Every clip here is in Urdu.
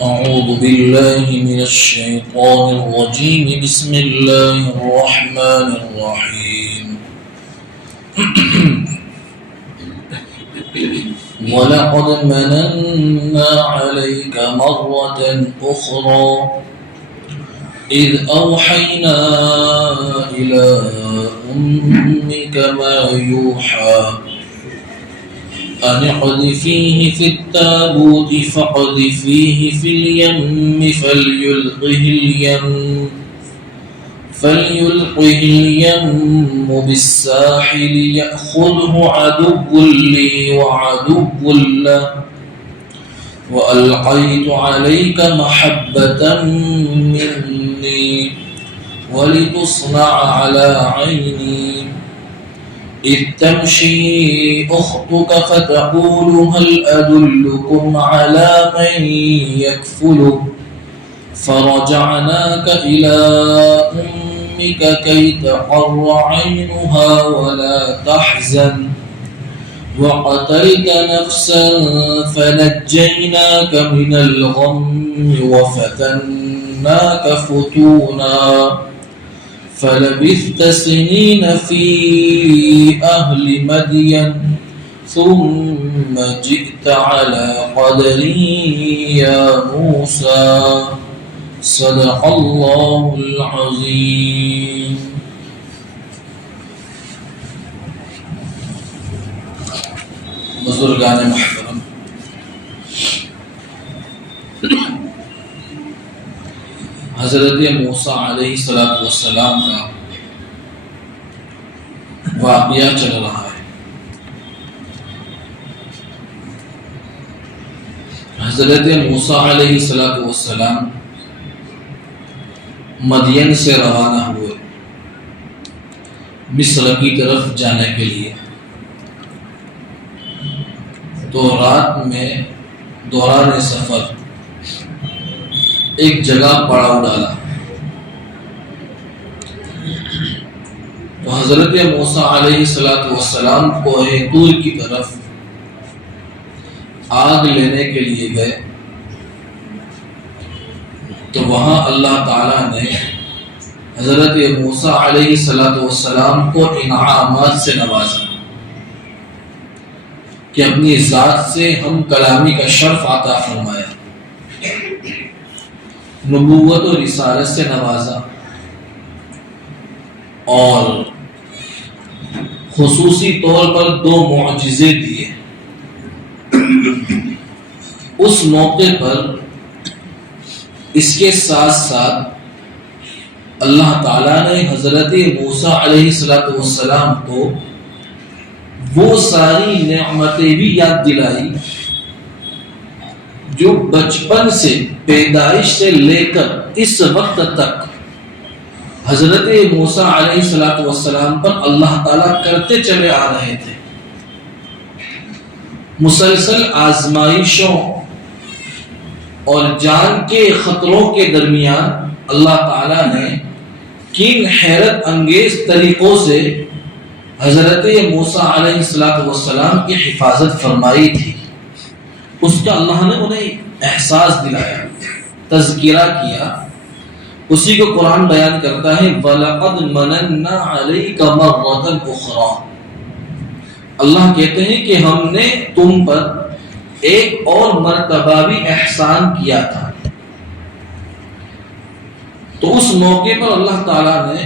أعوذ بالله من الشيطان الرجيم بسم الله الرحمن الرحيم ولقد مننا عليك مرة أخرى إذ أوحينا إلى أمك ما يوحى أن اقذفيه في التابوت فاقذفيه في اليم فليلقه اليم بالساحل يأخذه عدو لي وعدو له وألقيت عليك محبة مني ولتصنع على عيني إذ تمشي أختك فتقول هل أدلكم على من يكفله فرجعناك إلى أمك كي تقر عينها ولا تحزن وقتلت نفسا فنجيناك من الغم وفتناك فتونا فلبثت سنين في أهل مدين ثم جئت على قدر يا موسى صدق الله العظيم. بزرگان محترم، حضرت موسیٰ علیہ السلام کا واقعہ چل رہا ہے۔ حضرت موسیٰ علیہ السلام مدین سے روانہ ہوئے مصر کی طرف جانے کے لیے، تو رات میں دوران سفر ایک جگہ پڑاؤ ڈالا، تو حضرت موسیٰ علیہ السلام کوہ طور کی طرف آگ لینے کے لیے گئے، تو وہاں اللہ تعالیٰ نے حضرت موسیٰ علیہ السلام کو انعامات سے نوازا کہ اپنی ذات سے ہم کلامی کا شرف عطا فرمایا، نبوت و رسالت سے نوازا، اور خصوصی طور پر 2 معجزے دیے۔ اس موقع پر اس کے ساتھ ساتھ اللہ تعالیٰ نے حضرت موسیٰ علیہ السلام کو وہ ساری نعمتیں بھی یاد دلائی جو بچپن سے، پیدائش سے لے کر اس وقت تک حضرت موسیٰ علیہ السلام پر اللہ تعالیٰ کرتے چلے آ رہے تھے۔ مسلسل آزمائشوں اور جان کے خطروں کے درمیان اللہ تعالیٰ نے کن حیرت انگیز طریقوں سے حضرت موسیٰ علیہ السلام کی حفاظت فرمائی تھی، اس کا اللہ نے انہیں احساس دلایا، تذکرہ کیا۔ اسی کو قرآن بیان کرتا ہے وَلَقَدْ مَنَنَّا عَلَيْكَ مَرَّةً أُخْرَى۔ اللہ کہتے ہیں کہ ہم نے تم پر ایک اور مرتبہ بھی احسان کیا تھا۔ تو اس موقع پر اللہ تعالیٰ نے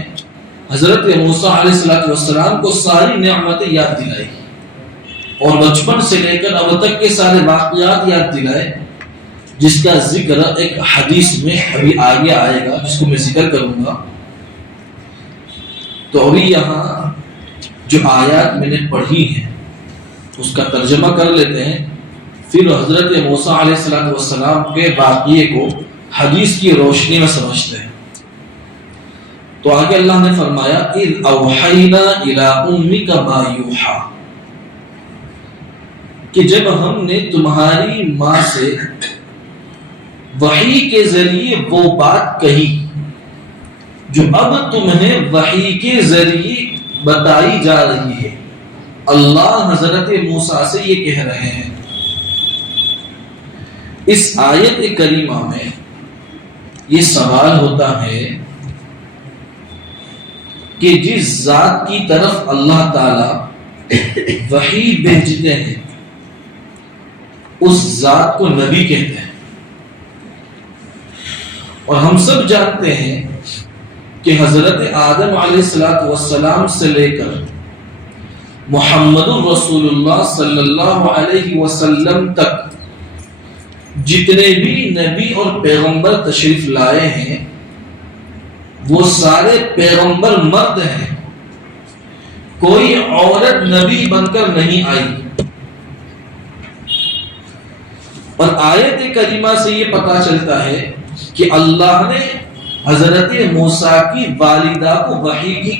حضرت موسیٰ علیہ السلام کو ساری نعمتیں یاد دلائی، اور بچپن سے لے کر اب تک کے سارے واقعات یاد دلائے، جس کا ذکر ایک حدیث میں ابھی آگے آئے گا، جس کو میں ذکر کروں گا۔ تو ابھی یہاں جو آیات میں نے پڑھی ہیں اس کا ترجمہ کر لیتے ہیں، پھر حضرت موسیٰ علیہ السلام کے واقعے کو حدیث کی روشنی میں سمجھتے ہیں۔ تو آگے اللہ نے فرمایا اِذْ أَوْحَيْنَا إِلَىٰ أُمِّكَ مَا يُوحَىٰ، کہ جب ہم نے تمہاری ماں سے وحی کے ذریعے وہ بات کہی جو اب تمہیں وحی کے ذریعے بتائی جا رہی ہے۔ اللہ حضرت موسیٰ سے یہ کہہ رہے ہیں اس آیت کریمہ میں یہ سوال ہوتا ہے کہ جس ذات کی طرف اللہ تعالی وحی بھیجتے ہیں اس ذات کو نبی کہتے ہیں، اور ہم سب جانتے ہیں کہ حضرت آدم علیہ السلام سے لے کر محمد رسول اللہ صلی اللہ علیہ وسلم تک جتنے بھی نبی اور پیغمبر تشریف لائے ہیں وہ سارے پیغمبر مرد ہیں، کوئی عورت نبی بن کر نہیں آئی۔ اور آیت کریمہ سے یہ پتہ چلتا ہے کہ اللہ نے حضرت موسیٰ کی والدہ کو وحی کی،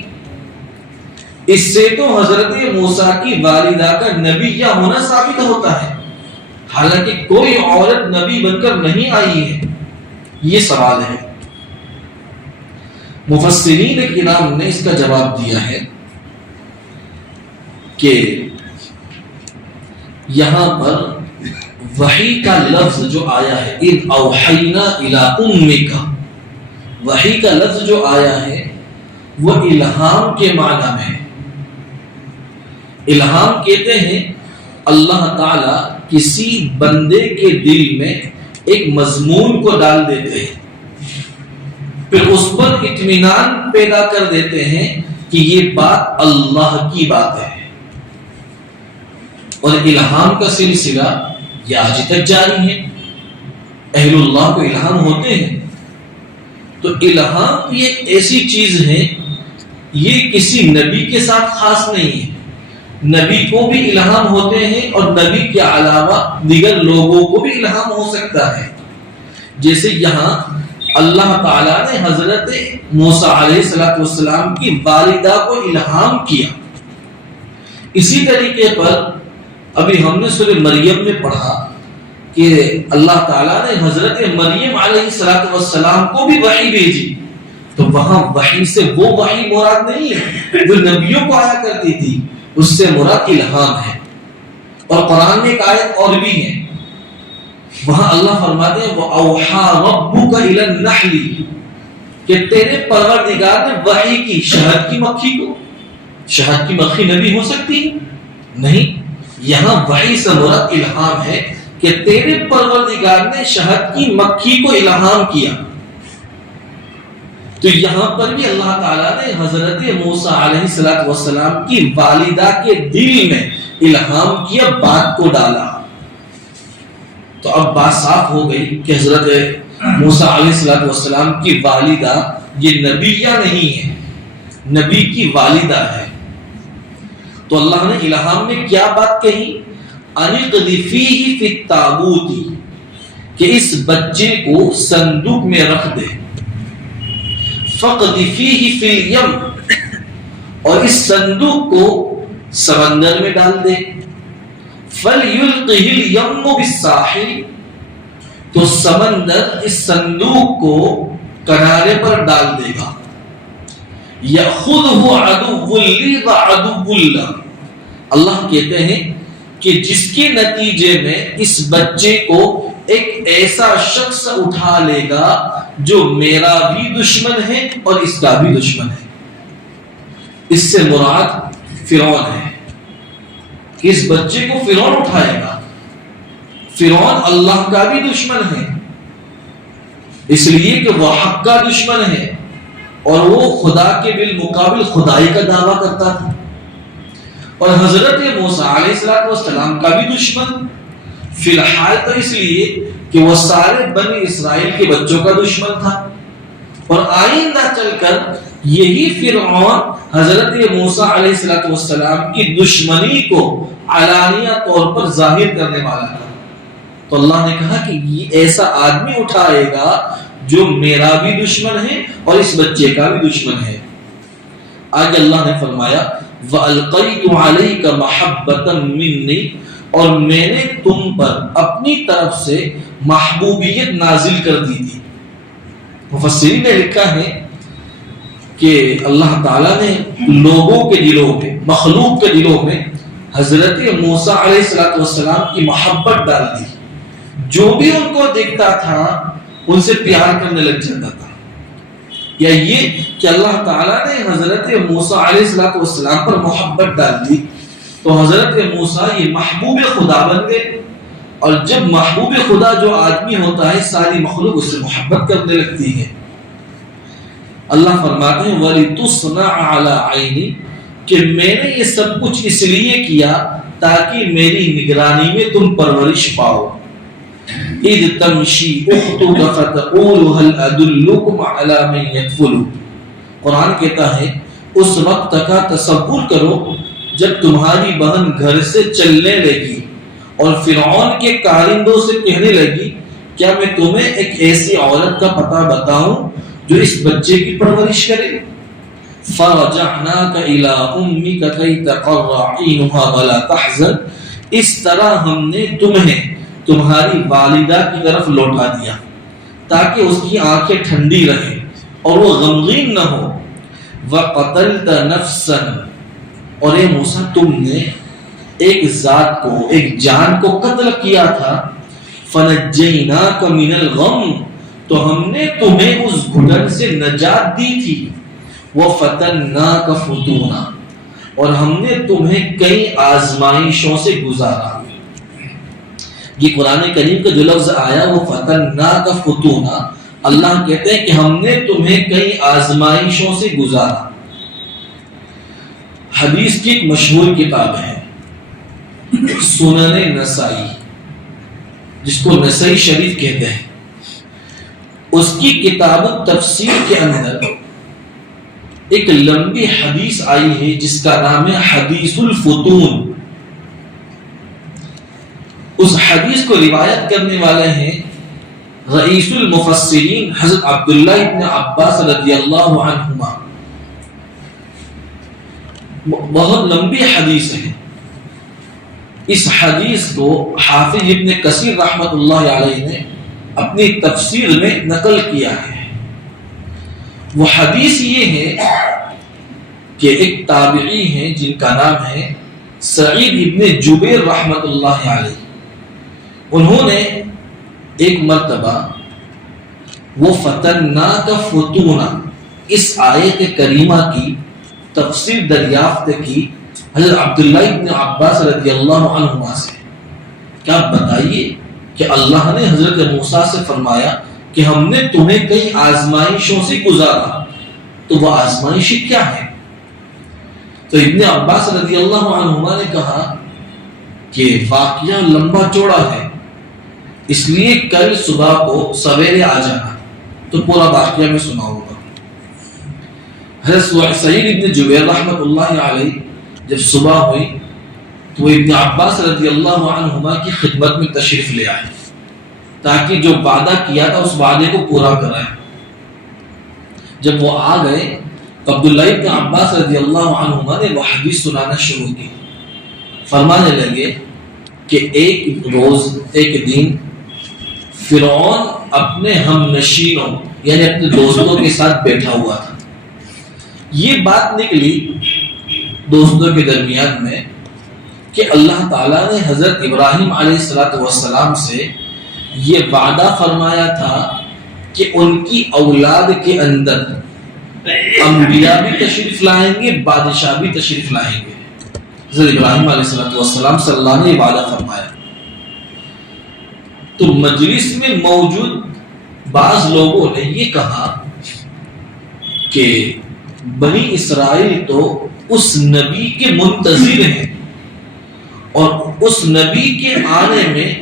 اس سے تو حضرت موسیٰ کی والدہ کا نبی ہونا ثابت ہوتا ہے، حالانکہ کوئی عورت نبی بن کر نہیں آئی ہے۔ یہ سوال ہے، مفسرین کرام نے اس کا جواب دیا ہے کہ یہاں پر وحی کا لفظ جو آیا ہے اِذْ أَوْحَيْنَا إِلَىٰ أُمِّكَ، وحی کا لفظ جو آیا ہے وہ الہام کے معنی میں ہے۔ الہام کہتے ہیں اللہ تعالی کسی بندے کے دل میں ایک مضمون کو ڈال دیتے ہیں، پھر اس پر اطمینان پیدا کر دیتے ہیں کہ یہ بات اللہ کی بات ہے، اور الہام کا سلسلہ یہ آج تک جاری ہے۔ اہل اللہ کو الہام ہوتے ہیں، تو الہام یہ ایسی چیز ہے، یہ کسی نبی کے ساتھ خاص نہیں ہے، نبی کو بھی الہام ہوتے ہیں اور نبی کے علاوہ دیگر لوگوں کو بھی الہام ہو سکتا ہے۔ جیسے یہاں اللہ تعالیٰ نے حضرت موسیٰ علیہ السلام کی والدہ کو الہام کیا، اسی طریقے پر ابھی ہم نے سورہ مریم میں پڑھا کہ اللہ تعالیٰ نے حضرت مریم علیہ السلام کو بھی وحی بھیجی، تو وہاں وحی سے وہ وحی مراد نہیں ہے جو نبیوں کو آیا کرتی تھی، اس سے مراد الہام ہے۔ اور قرآن میں ایک آیت اور بھی ہے، وہاں اللہ فرماتے ہیں وَأَوْحَى رَبُّكَ إِلَى النَّحْلِ، کہ تیرے پروردگار نے وحی کی شہد کی مکھی کو۔ شہد کی مکھی نبی ہو سکتی نہیں، یہاں وحی سے مراد الہام ہے کہ تیرے پروردگار نے شہد کی مکھی کو الہام کیا۔ تو یہاں پر بھی اللہ تعالیٰ نے حضرت موسیٰ علیہ السلام کی والدہ کے دل میں الہام کیا، بات کو ڈالا۔ تو اب بات صاف ہو گئی کہ حضرت موسیٰ علیہ السلام کی والدہ یہ نبیہ نہیں ہے، نبی کی والدہ ہے۔ تو اللہ نے الہام میں کیا بات کہی؟ اَنِقْذِفِيهِ فِي التَّابُوتِ، کہ اس بچے کو صندوق میں رکھ دے، فَقْذِفِيهِ فِي الْيَمِّ، اور اس صندوق کو سمندر میں ڈال دے، فَلْيُلْقِهِ الْيَمُّ بِالسَّاحِلِ، تو سمندر اس صندوق کو کنارے پر ڈال دے گا، يَأْخُذْهُ عَدُوٌّ لِّي وَعَدُوٌّ لَّهُ، اللہ کہتے ہیں کہ جس کے نتیجے میں اس بچے کو ایک ایسا شخص اٹھا لے گا جو میرا بھی دشمن ہے اور اس کا بھی دشمن ہے۔ اس سے مراد فرعون ہے، کہ اس بچے کو فرعون اٹھائے گا۔ فرعون اللہ کا بھی دشمن ہے، اس لیے کہ وہ حق کا دشمن ہے اور وہ خدا کے بالمقابل خدائی کا دعویٰ کرتا تھا، اور حضرت موسیٰ علیہ السلام کا بھی دشمن فی الحال تو اس لیے کہ وہ سارے بنی اسرائیل کے بچوں کا دشمن تھا، اور آئندہ چل کر یہی فرعون حضرت موسیٰ علیہ السلام کی دشمنی کو علانیہ طور پر ظاہر کرنے والا تھا۔ تو اللہ نے کہا کہ یہ ایسا آدمی اٹھائے گا جو میرا بھی دشمن ہے اور اس بچے کا بھی دشمن ہے۔ آگے اللہ نے فرمایا وَأَلْقَيْتُ عَلَيْكَ مَحَبَّةً مِّنِّي، اور میں نے تم پر اپنی طرف سے محبوبیت نازل کر دی تھی۔ مفسرین نے لکھا ہے کہ اللہ تعالیٰ نے لوگوں کے دلوں میں، مخلوق کے دلوں میں حضرت موسیٰ علیہ السلام کی محبت ڈال دی، جو بھی ان کو دیکھتا تھا ان سے پیار کرنے لگ جاتا تھا. یا یہ کہ اللہ تعالیٰ نے حضرت موسیٰ علیہ السلام پر محبت ڈال دی تو حضرت موسیٰ یہ محبوب خدا بن گئے. اور جب محبوب خدا جو آدمی ہوتا ہے ساری مخلوق اس سے محبت کرنے لگتی ہے. اللہ فرماتے ہیں وَلِتُصْنَعَ عَلَىٰ عَيْنِي کہ میں نے یہ سب کچھ اس لیے کیا تاکہ میری نگرانی میں تم پرورش پاؤ. اِذْ تَمْشِي أُخْتُكَ فَتَقُولُ هَلْ أَدُلُّكُمْ عَلَىٰ مَن يَكْفُلُ. قرآن کہتا ہے اس وقت کا تصور کرو جب تمہاری بہن گھر سے چلنے لگی اور فرعون کے کارندوں سے کہنے لگی کیا میں تمہیں ایک ایسی عورت کا پتہ بتاؤں جو اس بچے کی پرورش کرے. فَرَجَعْنَاكَ إِلَىٰ أُمِّكَ كَيْ تَقَرَّ عَيْنُهَا وَلَا تَحْزَنْ. اس طرح ہم نے تمہیں تمہاری والدہ کی طرف لوٹا دیا تاکہ اس کی آنکھیں ٹھنڈی رہیں اور وہ غمگین نہ ہو. وَقَتَلْتَ نَفْسًا اور اے موسیٰ تم نے ایک ذات کو ایک جان کو قتل کیا تھا. فَنَجَّيْنَاكَ مِنَ الْغَمِّ تو ہم نے تمہیں اس گھٹن سے نجات دی تھی. وَفَتَنَّاكَ فُتُونًا اور ہم نے تمہیں کئی آزمائشوں سے گزارا. یہ قرآن کریم کا جو لفظ آیا وہ فَتَنَّاكَ فُتُونًا اللہ کہتے ہیں کہ ہم نے تمہیں کئی آزمائشوں سے گزارا. حدیث کی ایک مشہور کتاب ہے سنن نسائی جس کو نسائی شریف کہتے ہیں. اس کی کتاب تفسیر کے اندر ایک لمبی حدیث آئی ہے جس کا نام ہے حدیث الفتون. اس حدیث کو روایت کرنے والے ہیں رئیس المفسرین حضرت عبداللہ ابن عباس رضی اللہ عنہما. بہت لمبی حدیث ہے. اس حدیث کو حافظ ابن کثیر رحمۃ اللہ علیہ نے اپنی تفسیر میں نقل کیا ہے. وہ حدیث یہ ہے کہ ایک تابعی ہیں جن کا نام ہے سعید ابن جبیر رحمۃ اللہ علیہ. انہوں نے ایک مرتبہ وہ فتناک فتونا اس آیت کریمہ کی تفسیر دریافت کی حضرت عبداللہ ابن عباس رضی اللہ عنہما سے. کیا بتائیے کہ اللہ نے حضرت موسیٰ سے فرمایا کہ ہم نے تمہیں کئی آزمائشوں سے گزارا تو وہ آزمائشیں کیا ہے؟ تو ابن عباس رضی اللہ عنہما نے کہا کہ واقعہ لمبا چوڑا ہے اس لیے کل صبح کو سویرے آ جانا تو پورا واقعہ میں سنا ہوگا. حضرت سعید ابن جبیر رحمۃ اللہ علیہ جب صبح ہوئی تو وہ ابن عباس رضی اللہ عنہما کی خدمت میں تشریف لے آئے تاکہ جو وعدہ کیا تھا اس وعدے کو پورا کرائے. جب وہ آ گئے تو عبداللہ ابن عباس رضی اللہ عنہما نے وہ حدیث سنانا شروع کی. فرمانے لگے کہ ایک روز ایک دن فرعون اپنے ہم نشینوں یعنی اپنے دوستوں کے ساتھ بیٹھا ہوا تھا. یہ بات نکلی دوستوں کے درمیان میں کہ اللہ تعالیٰ نے حضرت ابراہیم علیہ السلام سے یہ وعدہ فرمایا تھا کہ ان کی اولاد کے اندر انبیاء بھی تشریف لائیں گے بادشاہ بھی تشریف لائیں گے. حضرت ابراہیم علیہ السلام صلی اللہ نے یہ وعدہ فرمایا. تو مجلس میں موجود بعض لوگوں نے یہ کہا کہ بنی اسرائیل تو اس نبی کے منتظر ہیں اور اس نبی کے آنے میں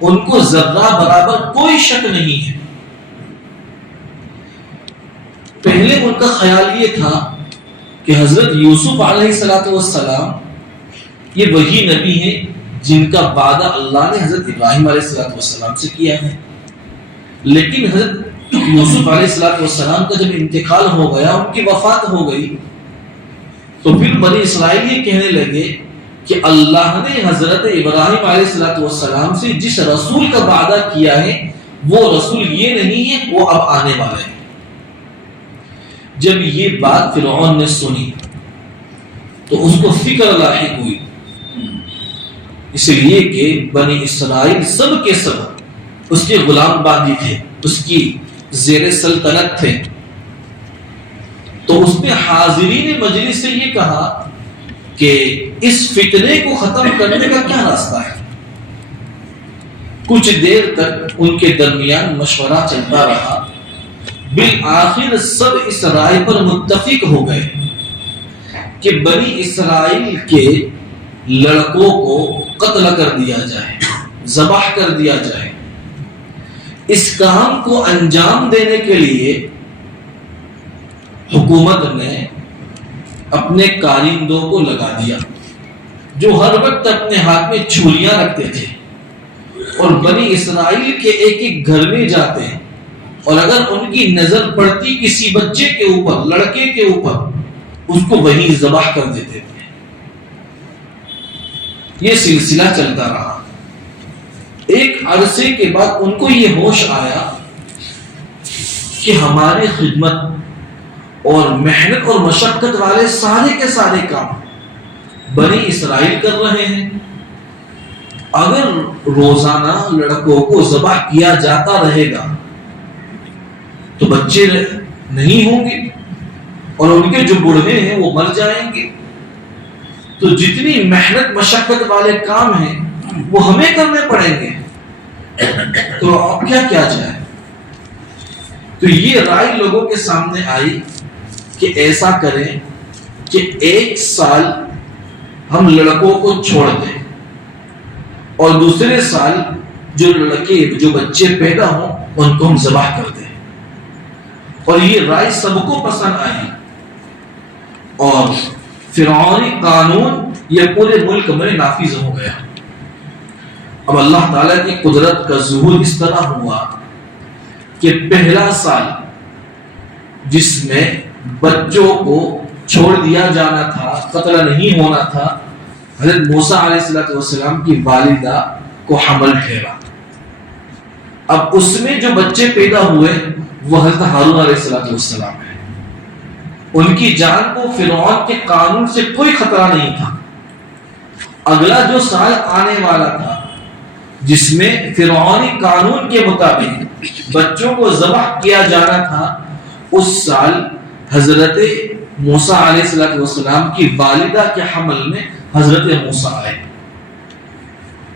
ان کو ذرہ برابر کوئی شک نہیں ہے. پہلے ان کا خیال یہ تھا کہ حضرت یوسف علیہ السلام یہ وہی نبی ہیں جن کا وعدہ اللہ نے حضرت ابراہیم علیہ السلام سے کیا ہے. لیکن حضرت یوسف علیہ السلام کا جب انتقال ہو گیا ان کی وفات ہو گئی تو پھر بنی اسرائیل یہ کہنے لگے کہ اللہ نے حضرت ابراہیم علیہ السلام سے جس رسول کا وعدہ کیا ہے وہ رسول یہ نہیں ہے وہ اب آنے والا ہے. جب یہ بات فرعون نے سنی تو اس کو فکر لاحق ہوئی اس لیے کہ بنی اسرائیل سب کے سب اس کے غلام باندی تھے، اس کی زیر سلطنت تھے. تو اس نے حاضرین مجلس سے یہ کہا کہ اس فتنے کو ختم کرنے کا کیا راستہ ہے. کچھ دیر تک ان کے درمیان مشورہ چلتا رہا. بالآخر سب اس رائے پر متفق ہو گئے کہ بنی اسرائیل کے لڑکوں کو قتل کر دیا جائے، ذبح کر دیا جائے. اس کام کو انجام دینے کے لیے حکومت نے اپنے کارندوں کو لگا دیا جو ہر وقت اپنے ہاتھ میں چھریاں رکھتے تھے اور بنی اسرائیل کے ایک ایک گھر میں جاتے ہیں، اور اگر ان کی نظر پڑتی کسی بچے کے اوپر، لڑکے کے اوپر، اس کو وہیں ذبح کر دیتے تھے. یہ سلسلہ چلتا رہا. ایک عرصے کے بعد ان کو یہ ہوش آیا کہ ہماری خدمت اور محنت اور مشقت والے سارے کے سارے کام بنی اسرائیل کر رہے ہیں. اگر روزانہ لڑکوں کو ذبح کیا جاتا رہے گا تو بچے نہیں ہوں گے اور ان کے جو بوڑھے ہیں وہ مر جائیں گے. تو جتنی محنت مشقت والے کام ہیں وہ ہمیں کرنے پڑیں گے. تو اب کیا جائے؟ تو یہ رائے لوگوں کے سامنے آئی کہ ایسا کریں کہ 1 سال ہم لڑکوں کو چھوڑ دیں اور دوسرے سال جو بچے پیدا ہوں ان کو ہم ذبح کر دیں. اور یہ رائے سب کو پسند آئی اور فرعونی قانون یہ پورے ملک میں نافذ ہو گیا. اب اللہ تعالیٰ کی قدرت کا ظہور اس طرح ہوا کہ پہلا سال جس میں بچوں کو چھوڑ دیا جانا تھا، قتل نہیں ہونا تھا، حضرت موسیٰ علیہ السلام کی والدہ کو حمل ٹھہرا. اب اس میں جو بچے پیدا ہوئے وہ حضرت ہارون علیہ السلام ہے. ان کی جان کو فرعون کے قانون سے کوئی خطرہ نہیں تھا. اگلا جو سال آنے والا تھا جس میں فرعونی قانون کے مطابق بچوں کو ذبح کیا جانا تھا، اس سال حضرت موسیٰ علیہ السلام کی والدہ کے حمل میں حضرت موسیٰ آئے.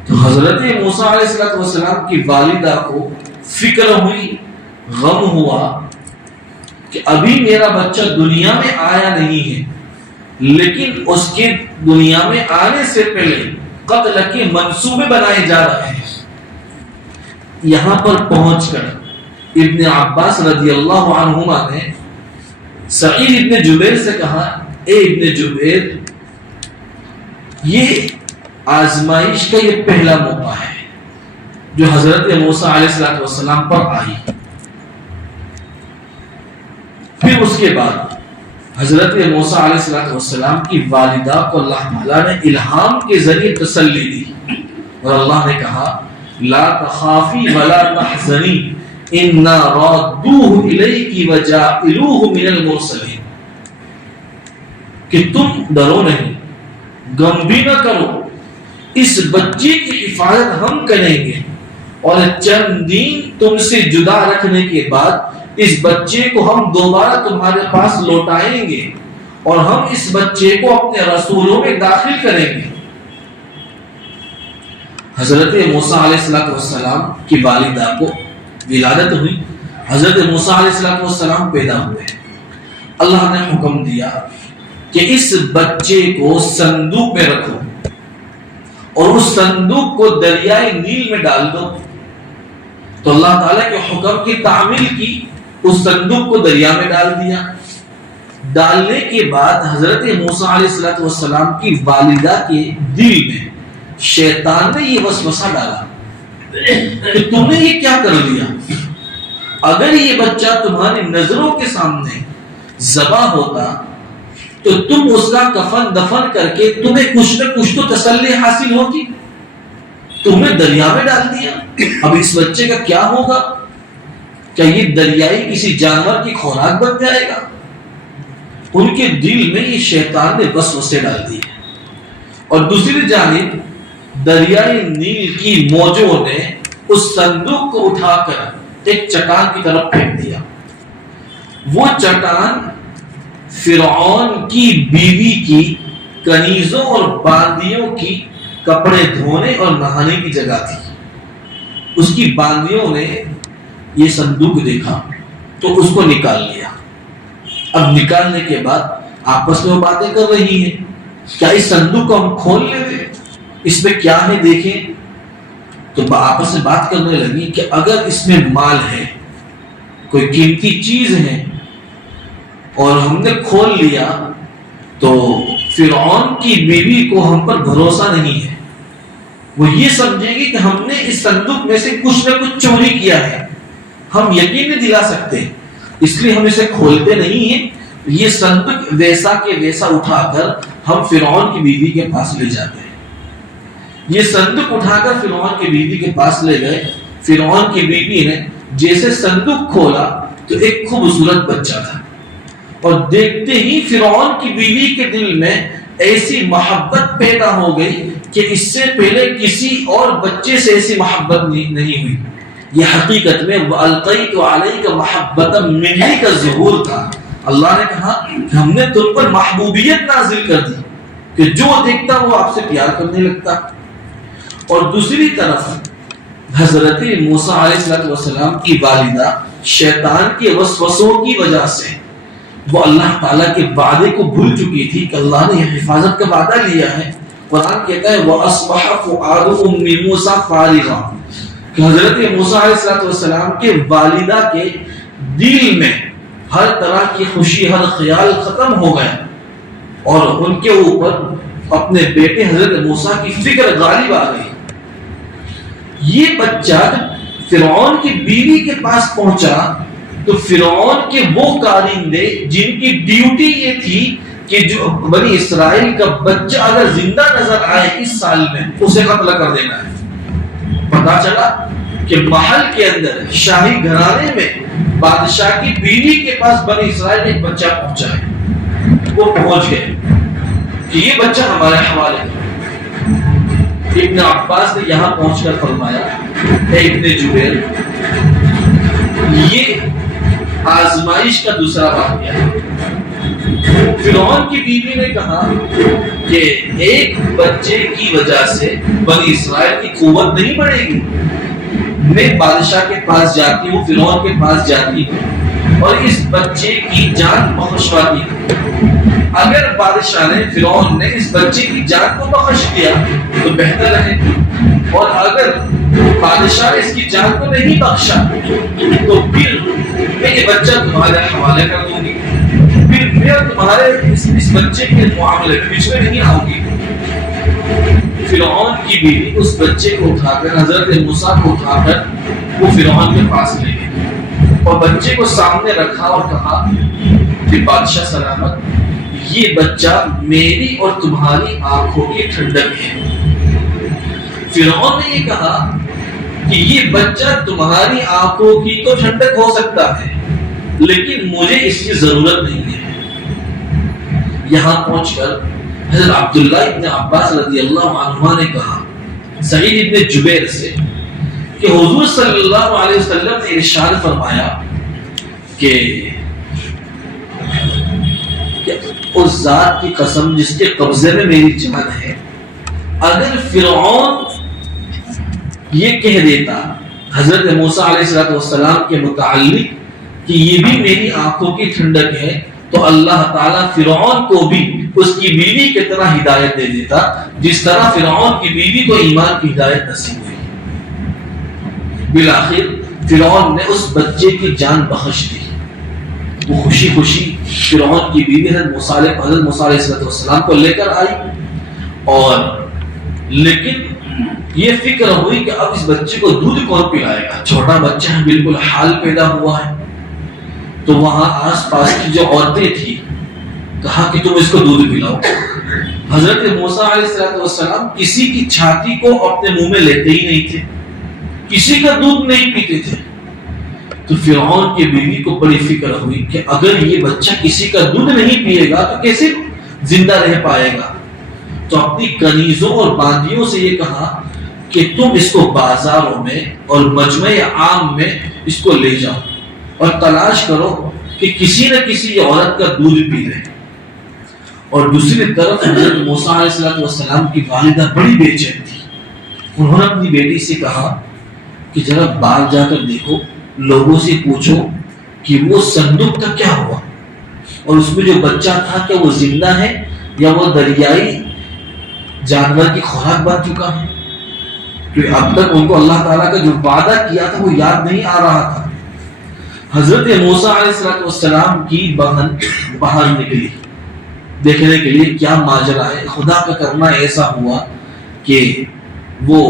تو حضرت موسیٰ علیہ السلام کی والدہ کو فکر ہوئی، غم ہوا کہ ابھی میرا بچہ دنیا میں آیا نہیں ہے، لیکن اس کے دنیا میں آنے سے پہلے قتل کے منصوبے بنائے جا رہے ہیں. یہاں پر پہنچ کر ابن عباس رضی اللہ عنہما نے سعید ابن جبیر سے کہا، اے ابن جبیر، یہ آزمائش کا یہ پہلا موقع ہے جو حضرت موسیٰ علیہ السلام پر آئی. پھر اس کے بعد حضرت موسیٰ علیہ السلام کی والدہ کو اللہ تعالیٰ نے الہام کے ذریعے تسلی دی اور اللہ نے کہا، لا تخافی ولا تحزنی انا رادوہ الیک وجاعلوہ من المرسلین. کہ تم ڈرو نہیں، غم بھی نہ کرو، اس بچے کی حفاظت ہم کریں گے اور چند دن تم سے جدا رکھنے کے بعد اس بچے کو ہم دوبارہ تمہارے پاس لوٹائیں گے اور ہم اس بچے کو اپنے رسولوں میں داخل کریں گے. حضرت موسیٰ علیہ السلام کی والدہ کو ولادت ہوئی، حضرت موسیٰ علیہ السلام پیدا ہوئے. اللہ نے حکم دیا کہ اس بچے کو صندوق میں رکھو اور اس صندوق کو دریائے نیل میں ڈال دو. تو اللہ تعالیٰ کے حکم کی تعمیل کی، اس صندوق کو دریا میں ڈال دیا. ڈالنے کے بعد حضرت موسیٰ علیہ السلام کی والدہ کے دل میں شیطان نے یہ وسوسہ ڈالا کہ تم نے یہ کیا کر لیا؟ اگر یہ بچہ تمہاری نظروں کے سامنے ذبح ہوتا تو تم اس کا کفن دفن کر کے تمہیں کچھ نہ کچھ تو تسلی حاصل ہوگی. تم نے دریا میں ڈال دیا، اب اس بچے کا کیا ہوگا؟ کیا یہ دریائی کسی جانور کی خوراک بن جائے گا؟ ان کے دل میں یہ شیطان نے وسوسے ڈال دیے. اور دوسری جانب دریائے نیل کی موجوں نے اس صندوق کو اٹھا کر ایک چٹان کی طرف پھینک دیا. وہ چٹان فرعون کی بیوی کی کنیزوں اور باندیوں کی کپڑے دھونے اور نہانے کی جگہ تھی. اس کی باندیوں نے یہ صندوق دیکھا تو اس کو نکال لیا. اب نکالنے کے بعد آپس میں وہ باتیں کر رہی ہیں, کیا اس صندوق کو ہم کھول لیں, اس میں کیا ہے دیکھیں. تو آپس میں بات کرنے لگی کہ اگر اس میں مال ہے, کوئی قیمتی چیز ہے, اور ہم نے کھول لیا تو فرعون کی بیوی کو ہم پر بھروسہ نہیں ہے. وہ یہ سمجھے گی کہ ہم نے اس صندوق میں سے کچھ نہ کچھ چوری کیا ہے, ہم یقین نہیں دلا سکتے, اس لیے ہم اسے کھولتے نہیں ہیں. یہ صندوق ویسا کے ویسا اٹھا کر ہم فرعون کی بیوی کے پاس لے جاتے ہیں. یہ صندوق اٹھا کر فرعون کی بیوی کے پاس لے گئے. فرعون کی بیوی نے جیسے صندوق کھولا تو ایک خوبصورت بچہ تھا, اور دیکھتے ہی فرعون کی بیوی کے دل میں ایسی محبت پیدا ہو گئی کہ اس سے پہلے کسی اور بچے سے ایسی محبت نہیں ہوئی. یہ حقیقت میں وَأَلْقَيْتُ عَلَيْكَ مَحَبَّةً مِّنِّي کا ظہور تھا. اللہ نے کہا کہ ہم نے تم پر محبوبیت نازل کر دی کہ جو دیکھتا وہ آپ سے پیار کرنے لگتا. اور دوسری طرف حضرت موسیٰ علیہ السلام کی والدہ شیطان کے وسوسوں کی وجہ سے وہ اللہ تعالیٰ کے وعدے کو بھول چکی تھی کہ اللہ نے یہ حفاظت کا وعدہ لیا ہے. قرآن کہتا ہے وَأَصْبَحَ فُؤَادُ أُمِّ مُوسَىٰ فَارِغًا, کہ حضرت موسیٰ علیہ السلام کے والدہ کے دل میں ہر طرح کی خوشی, ہر خیال ختم ہو گئے, اور ان کے اوپر اپنے بیٹے حضرت موسیٰ کی فکر غالب آ گئی. یہ بچہ فرعون کی بیوی کے پاس پہنچا تو فرعون کے وہ کارندے جن کی ڈیوٹی یہ تھی کہ جو بنی اسرائیل کا بچہ اگر زندہ نظر آئے اس سال میں اسے قتل کر دینا ہے. پتا چلا کہ محل کے اندر شاہی گھرانے میں بادشاہ کی بیوی کے پاس بنی اسرائیل ایک بچہ پہنچا ہے. وہ پہنچ گئے کہ یہ بچہ ہمارے حوالے ہے. ابن عباس نے یہاں پہنچ کر فرمایا, اے ابن جبیر, یہ آزمائش کا دوسرا واقعہ ہے. فرعون کی بیوی نے کہا کہ ایک بچے کی وجہ سے بنی اسرائیل کی قوت نہیں بڑھے گی. میں بادشاہ کے پاس جاتی ہوں, فرعون کے پاس جاتی ہوں اور اس بچے کی جان بخشواتی ہوں. اگر بادشاہ نے, فرعون نے اس بچے کی جان کو بخش دیا تو بہتر ہے, اور اگر بادشاہ نے اس کی جان کو نہیں بخشا تو پھر میں یہ بچہ تمہارے حوالے کر دوں گی, پھر میں تمہارے اس بچے کے معاملے میں بیچ میں نہیں آؤں گی. فرعون کی بیوی اس بچے کو اٹھا کر, حضرت موسیٰ کو اٹھا کر وہ فرعون کے پاس لے گئی اور بچے کو سامنے رکھا اور کہا کہ بادشاہ سلامت, یہ بچہ میری اور تمہاری آنکھوں کی ٹھنڈک ہے. فرعون نے یہ کہا کہ یہ بچہ تمہاری آنکھوں کی تو ٹھنڈک ہو سکتا ہے لیکن مجھے اس کی ضرورت نہیں ہے. یہاں پہنچ کر حضرت عبداللہ ابن عباس رضی اللہ عنہ نے کہا سعید ابن جبیر سے کہ حضور صلی اللہ علیہ وسلم نے ارشاد فرمایا کہ اس ذات کی قسم جس کے قبضے میں میری جان ہے, اگر فرعون یہ کہہ دیتا حضرت موسیٰ علیہ السلام کے متعلق کہ یہ بھی میری آنکھوں کی ٹھنڈک ہے, تو اللہ تعالیٰ فرعون کو بھی اس کی بیوی کی طرح ہدایت دے دیتا جس طرح فرعون کی بیوی کو ایمان کی ہدایت نصیب ہوئی. بالآخر فرعون نے اس بچے کی جان بخش دی. وہ خوشی خوشی فرعون کی بیوی حضرت موسیٰ علیہ السلام کو لے کر آئی, اور لیکن یہ فکر ہوئی کہ اب اس بچے کو دودھ کون پلائے گا, چھوٹا بچہ ہے, بالکل حال پیدا ہوا ہے. تو وہاں آس پاس کی جو عورتیں تھیں کہا کہ تم اس کو دودھ پلاؤ. حضرت موسیٰ علیہ السلام کسی کی چھاتی کو اپنے منہ میں لیتے ہی نہیں تھے, کسی کا دودھ نہیں پیتے تھے. تو فرعون کی بیوی کو بڑی فکر ہوئی کہ اگر یہ بچہ کسی کا دودھ نہیں پیے گا تو کیسے زندہ رہ پائے گا. تو اپنی کنیزوں اور باندیوں سے یہ کہا کہ تم اس کو بازاروں میں اور مجمع عام میں اس کو لے جاؤ اور تلاش کرو کہ کسی نہ کسی عورت کا دودھ پی لے. اور دوسری طرف حضرت موسیٰ علیہ السلام کی والدہ بڑی بے چین تھی. انہوں نے اپنی بیٹی سے کہا کہ ذرا باہر جا کر دیکھو, لوگوں سے پوچھو کہ وہ صندوق کا کیا ہوا, اور اس میں جو بچہ تھا کیا وہ زندہ ہے یا وہ دریائی جانور کی خوراک بن چکا ہے. کیونکہ اب تک ان کو اللہ تعالیٰ کا جو وعدہ کیا تھا وہ یاد نہیں آ رہا تھا. حضرت موسیٰ علیہ السلام کی بہن باہر نکلی دیکھنے کے لیے کیا ماجرا ہے. خدا کا کرنا ایسا ہوا کہ وہ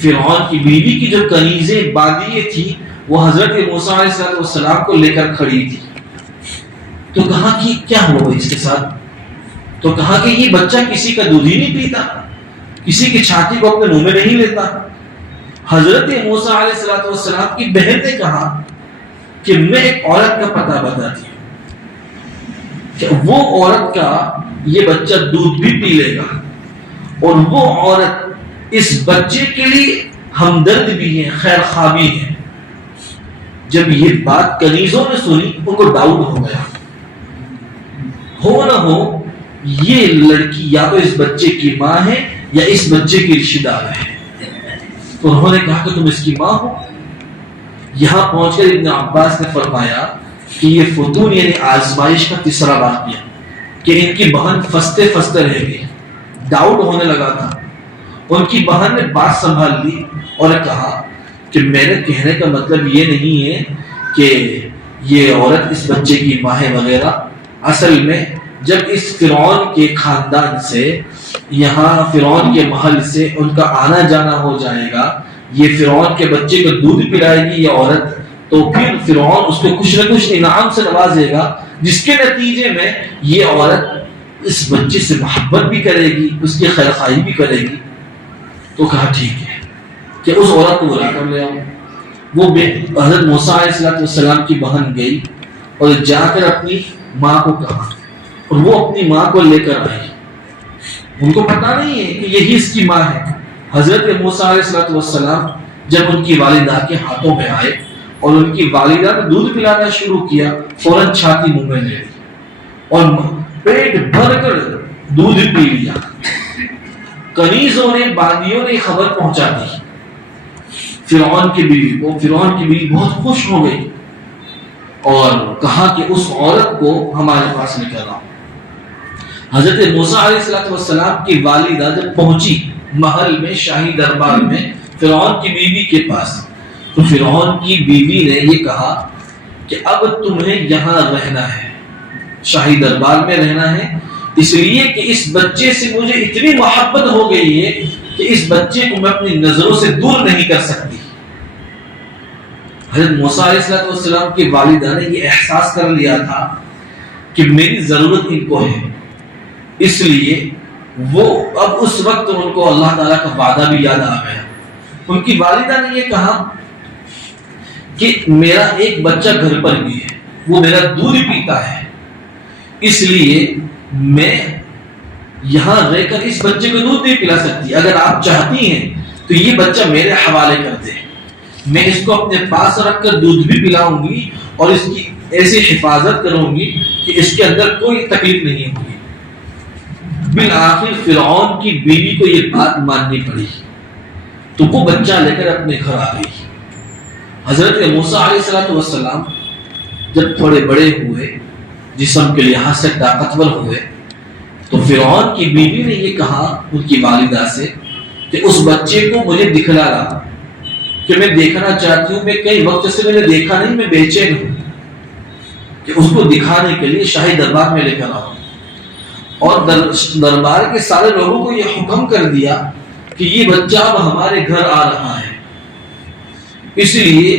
فرعون کی بیوی کی جو کنیزیں بادیے تھی وہ حضرت موسیٰ علیہ السلام کو لے کر کھڑی تھی. تو کہا کہ کیا ہوا اس کے ساتھ؟ تو کہا کہ یہ بچہ کسی کا دودھ ہی نہیں پیتا, کسی کی چھاتی کو اپنے منہ میں نہیں لیتا. حضرت موسیٰ علیہ السلام کی بہن نے کہا کہ میں ایک عورت کا پتہ بتاتی ہوں کہ وہ عورت کا یہ بچہ دودھ بھی پی لے گا, اور وہ عورت اس بچے کے لیے ہمدرد بھی ہے, خیر خواہ بھی ہے. جب یہ بات کنیزوں نے سنی ان کو ڈاؤٹ ہو گیا, ہو نہ ہو یہ لڑکی یا تو اس بچے کی ماں ہے یا اس بچے کی رشتہ دار ہے. تو انہوں نے کہا کہ تم اس کی ماں ہو. یہاں پہنچ کر ابن عباس نے فرمایا کہ یہ فتون یعنی آزمائش کا تیسرا واقعہ کہ ان کی بہن فستے فستے رہ گئی, ڈاؤٹ ہونے لگا تھا. ان کی بہن نے بات سنبھال لی اور کہا کہ میرے کہنے کا مطلب یہ نہیں ہے کہ یہ عورت اس بچے کی ماں ہے وغیرہ. اصل میں جب اس فرعون کے خاندان سے یہاں فرعون کے محل سے ان کا آنا جانا ہو جائے گا, یہ فرعون کے بچے کو دودھ پلائے گی یہ عورت, تو پھر فرعون اس کو کچھ نہ کچھ انعام سے نوازے گا, جس کے نتیجے میں یہ عورت اس بچے سے محبت بھی کرے گی, اس کی خیر خواہی بھی کرے گی. تو کہا ٹھیک ہے کہ اس عورت کو بلا کر لے آؤ. وہ حضرت موسیٰ علیہ السلام کی بہن گئی اور جا کر اپنی ماں کو کہا, اور وہ اپنی ماں کو لے کر آئی. ان کو پتا نہیں ہے کہ یہی اس کی ماں ہے. حضرت موسیٰ علیہ السلام جب ان کی والدہ کے ہاتھوں میں آئے اور ان کی والدہ نے دودھ پلانا شروع کیا, فوراً چھاتی منہ میں لے لی اور پیٹ بھر کر دودھ پی لیا. کنیزوں نے بادیوں نے خبر پہنچا دی فرعون کی بیوی کو. فرعون کی بیوی بہت خوش ہو گئی اور کہا کہ اس عورت کو ہمارے پاس لے کر آؤ. حضرت موسیٰ علیہ السلام کی والدہ جب پہنچی محل میں, شاہی دربار میں فرعون کی بیوی کے پاس, تو فرعون کی بیوی نے یہ کہا کہ اب تمہیں یہاں رہنا ہے, شاہی دربار میں رہنا ہے, اس لیے کہ اس بچے سے مجھے اتنی محبت ہو گئی ہے کہ اس بچے کو میں اپنی نظروں سے دور نہیں کر سکتی. حضرت موسیٰ علیہ السلام کی والدہ نے یہ احساس کر لیا تھا کہ میری ضرورت ان کو ہے, اس لیے وہ اب اس وقت ان کو اللہ تعالیٰ کا وعدہ بھی یاد آ گیا. ان کی والدہ نے یہ کہا کہ میرا ایک بچہ گھر پر بھی ہے, وہ میرا دودھ پیتا ہے, اس لیے میں یہاں رہ کر اس بچے کو دودھ نہیں پلا سکتی. اگر آپ چاہتی ہیں تو یہ بچہ میرے حوالے کر دیں, میں اس کو اپنے پاس رکھ کر دودھ بھی پلاؤں گی اور اس کی ایسی حفاظت کروں گی کہ اس کے اندر کوئی تکلیف نہیں ہوگی. بالآخر فرعون کی بیوی کو یہ بات ماننی پڑی تو وہ بچہ لے کر اپنے گھر آ گئی. حضرت موسیٰ علیہ السلام جب تھوڑے بڑے ہوئے, جسم کے لحاظ سے طاقتور ہوئے, تو فرعون کی بیوی نے یہ کہا ان کی والدہ سے کہ اس بچے کو مجھے دکھلا رہا کہ میں دیکھنا چاہتی ہوں, میں کئی وقت سے میں نے دیکھا نہیں, میں بے چین ہوں کہ اس کو دکھانے کے لیے شاہی دربار میں لے کر آؤں. اور دربار کے سارے لوگوں کو یہ حکم کر دیا کہ یہ بچہ اب ہمارے گھر آ رہا ہے, اس لیے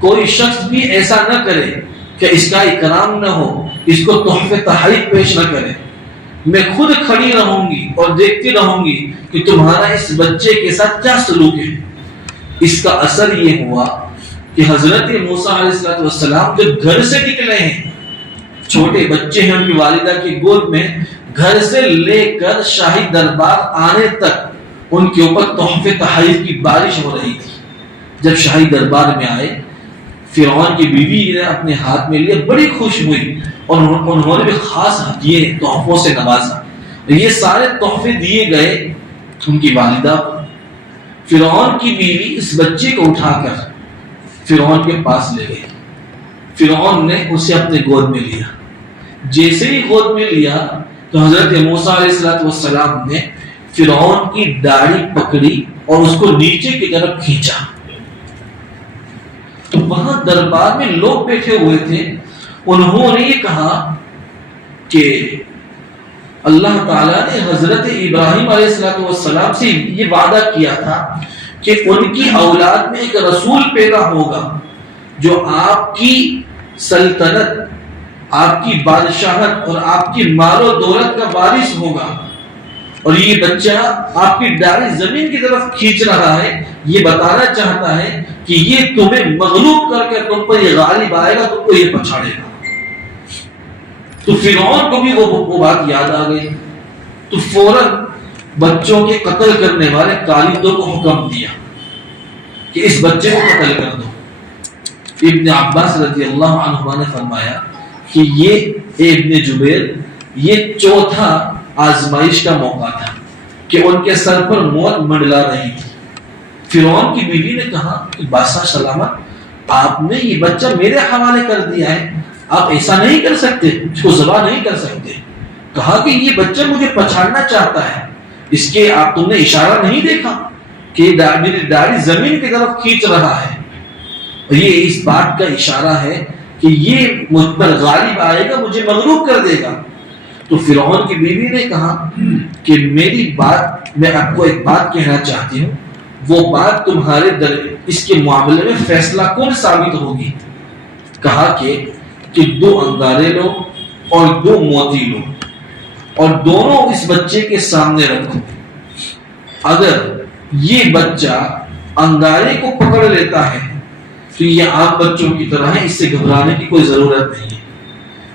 کوئی شخص بھی ایسا نہ کرے کہ اس کا اکرام نہ ہو, اس کو تحفے تحائف پیش نہ کرے. میں خود کھڑی رہوں گی اور دیکھتی رہوں گی کہ تمہارا اس بچے کے ساتھ کیا سلوک ہے. اس کا اثر یہ ہوا کہ حضرت موسیٰ علیہ السلام جب گھر سے نکلے ہیں, چھوٹے بچے ہیں ان کی والدہ کی گود میں, گھر سے لے کر شاہی دربار آنے تک ان کے اوپر تحفے تحائف کی بارش ہو رہی تھی. جب شاہی دربار میں آئے فرعون کی بیوی نے اپنے ہاتھ میں لیا, بڑی خوش ہوئی اور انہوں نے بھی خاص ہدیے تحفوں سے نوازا. یہ سارے تحفے دیے گئے ان کی والدہ کو. فرعون کی بیوی اس بچے کو اٹھا کر فرعون کے پاس لے گئی. فرعون نے اسے اپنے گود میں لیا. جیسے ہی گود میں لیا تو حضرت موسیٰ علیہ السلام نے فرعون کی داڑھی پکڑی اور اس کو نیچے کی طرف کھینچا. تو وہاں دربار میں لوگ بیٹھے ہوئے تھے, انہوں نے یہ کہا کہ اللہ تعالیٰ نے حضرت ابراہیم علیہ السلام سے یہ وعدہ کیا تھا کہ ان کی اولاد میں ایک رسول پیدا ہوگا جو آپ کی سلطنت, آپ کی بادشاہت اور آپ کی مال و دولت کا وارث ہوگا, اور یہ بچہ آپ کی داڑھی زمین کی طرف کھینچ رہا ہے, یہ بتانا چاہتا ہے کہ یہ تمہیں مغلوب کر کے تم پر یہ غالب آئے گا, تم کو یہ پچھاڑے گا. تو فرعون کو بھی وہ بات یاد آ گئی, تو فوراً بچوں کے قتل کرنے والے قالیدوں کو حکم دیا کہ اس بچے کو قتل کر دو. ابن عباس رضی اللہ عنہما نے فرمایا کہ یہ ابن جبیر یہ چوتھا آزمائش کا موقع تھا کہ ان کے سر پر موت منڈلا رہی تھی. فرعون کی بیوی نے کہا کہ بادشاہ سلامت, آپ نے یہ بچہ میرے حوالے کر دیا ہے, آپ ایسا نہیں کر سکتے, اس کو ذبح نہیں کر سکتے. کہا کہ یہ بچہ مجھے پچھاڑنا چاہتا ہے, اس کے آپ تم نے اشارہ نہیں دیکھا کہ میری داڑھی زمین کی طرف کھینچ رہا ہے, اور یہ اس بات کا اشارہ ہے کہ یہ مجھ پر غالب آئے گا, مجھے مغلوب کر دے گا. تو فرعون کی بیوی نے کہا کہ میری بات, میں آپ کو ایک بات کہنا چاہتی ہوں, وہ بات تمہارے اس کے معاملے میں فیصلہ کن ثابت ہوگی. کہا کہ 2 انگارے لو اور 2 موتی لو اور دونوں اس بچے کے سامنے رکھو. اگر یہ بچہ انگارے کو پکڑ لیتا ہے تو یہ عام بچوں کی طرح ہے, اس سے گھبرانے کی کوئی ضرورت نہیں ہے.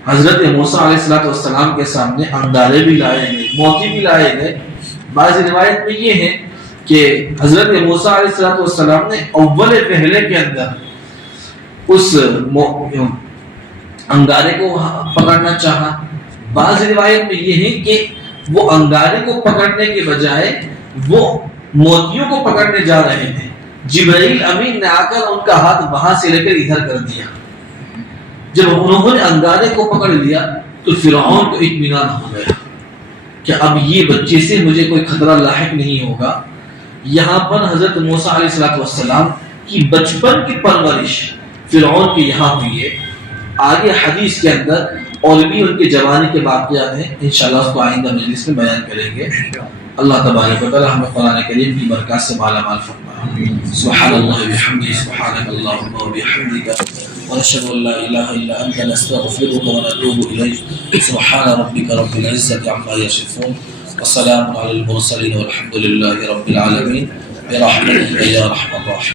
حضرت موسیٰ علیہ السلام کے سامنے انگارے بھی لائے گئے, موتی بھی لائے گئے. بعض روایت میں یہ ہے کہ حضرت موسیٰ علیہ السلام نے اول پہلے کے اندر اس انگارے کو پکڑنا چاہا. بعض روایت میں یہ ہے کہ وہ انگارے کو پکڑنے کے بجائے وہ موتیوں کو پکڑنے جا رہے تھے. جبرائیل امین نے آ کر ان کا ہاتھ وہاں سے لے کر ادھر کر دیا. جب انہوں نے انگارے کو پکڑ لیا تو فرعون کو اطمینان ہو گیا کہ اب یہ بچے سے مجھے کوئی خطرہ لاحق نہیں ہوگا. یہاں پر حضرت موسیٰ علیہ السلام کی بچپن کی پرورش فرعون کے یہاں ہوئی ہے. آگے حدیث کے اندر اور بھی ان کے جوانی کے واقعات ہیں, انشاءاللہ اس کو آئندہ مجلس میں بیان کریں گے. اللہ تبارک و تعالی ہمیں قرآن کریم کی برکات سے مالا مال فرمائے. سبحان اللہ وبحمدہ, سبحانک اللہم وبحمدک, ونشهد ان لا اله الا انت, نستغفرك ونتوب اليك. سبحان ربك رب العزة عما يصفون, وسلام على المرسلين, والحمد لله رب العالمين, برحمتك يا ارحم الراحمين.